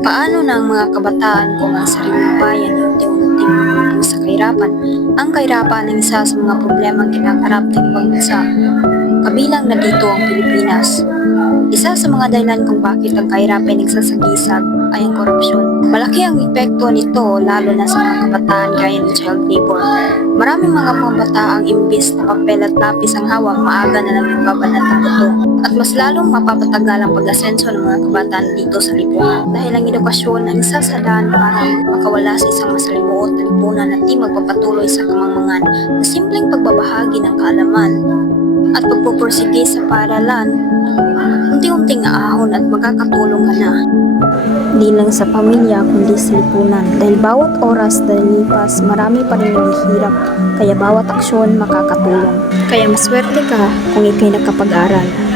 Paano na ang mga kabataan kung ang sariling bayan ay unti-unting lumulubog sa kahirapan? Ang kahirapan ay isa sa mga problemang kinakarap ng ibang bansa, kabilang na dito ang Pilipinas. Isa sa mga dahilan kung bakit ang kahirapan ay nagsasagisag ay ang korupsyon. Malaki ang epekto nito lalo na sa mga kabataan gaya ng child labor. Maraming mga bataang imbis na papel at lapis ang hawak, maaga na lang nagbabanat ng buto. At mas lalong mapapatagal ang pag-asenso ng mga kabataan dito sa lipunan. Dahil ang edukasyon ang isa sa daan para makawala sa isang masalimuot na lipunan at di magpapatuloy sa kamangmangan na simpleng pagbabahagi ng kaalaman at pagpupursige sa paaralan, unti-unting aahon at magkakatulong ka na. Di lang sa pamilya kundi sa lipunan dahil bawat oras na lipas marami pa rin naghihirap kaya bawat aksyon makakatulong. Kaya maswerte ka kung ikay nakapag-aral.